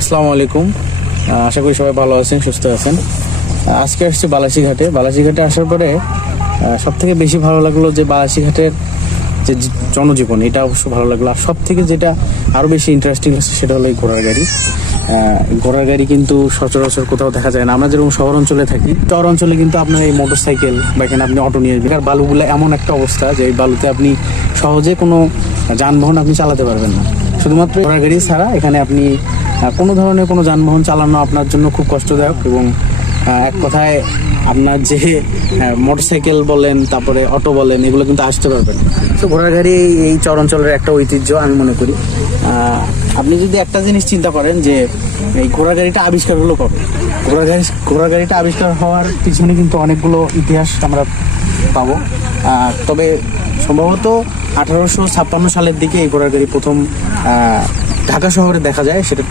আসসালামু আলাইকুম। আশা করি সবাই ভালো আছেন, সুস্থ আছেন। আজকে আসছি বালাসীঘাটে। বালাসীঘাটে আসার পরে সব থেকে বেশি ভালো লাগলো যে বালাসীঘাটের যে জনজীবন, এটা অবশ্য ভালো লাগলো। আর সব থেকে যেটা আরও বেশি ইন্টারেস্টিং লাগছে সেটা হলো এই ঘোড়ার গাড়ি। ঘোড়ার গাড়ি কিন্তু সচরাচর কোথাও দেখা যায় না। আমরা যেরকম শহর অঞ্চলে থাকি, শহর অঞ্চলে কিন্তু আপনার এই মোটর সাইকেল বা এখানে আপনি অটো নিয়ে আসবেন। আর বালুগুলো এমন একটা অবস্থা যে এই বালুতে আপনি সহজে কোনো যানবাহন আপনি চালাতে পারবেন না। শুধুমাত্র ঘোড়ার গাড়ি ছাড়া এখানে আপনি কোনো ধরনের কোনো যানবাহন চালানো আপনার জন্য খুব কষ্টদায়ক। এবং এক কথায় আপনার যে মোটরসাইকেল বলেন, তারপরে অটো বলেন, এগুলো কিন্তু আসতে পারবেন। তো ঘোড়ার গাড়ি এই চর অঞ্চলের একটা ঐতিহ্য আমি মনে করি। আপনি যদি একটা জিনিস চিন্তা করেন যে এই ঘোড়ার গাড়িটা আবিষ্কার হলো কবে, ঘোড়ার গাড়িটা আবিষ্কার হওয়ার পিছনে কিন্তু অনেকগুলো ইতিহাস আমরা পাবো। তবে সম্ভবত 1856 সালের দিকে এই ঘোড়ার গাড়ি প্রথম ঢাকা শহরে দেখা যায়। সেটা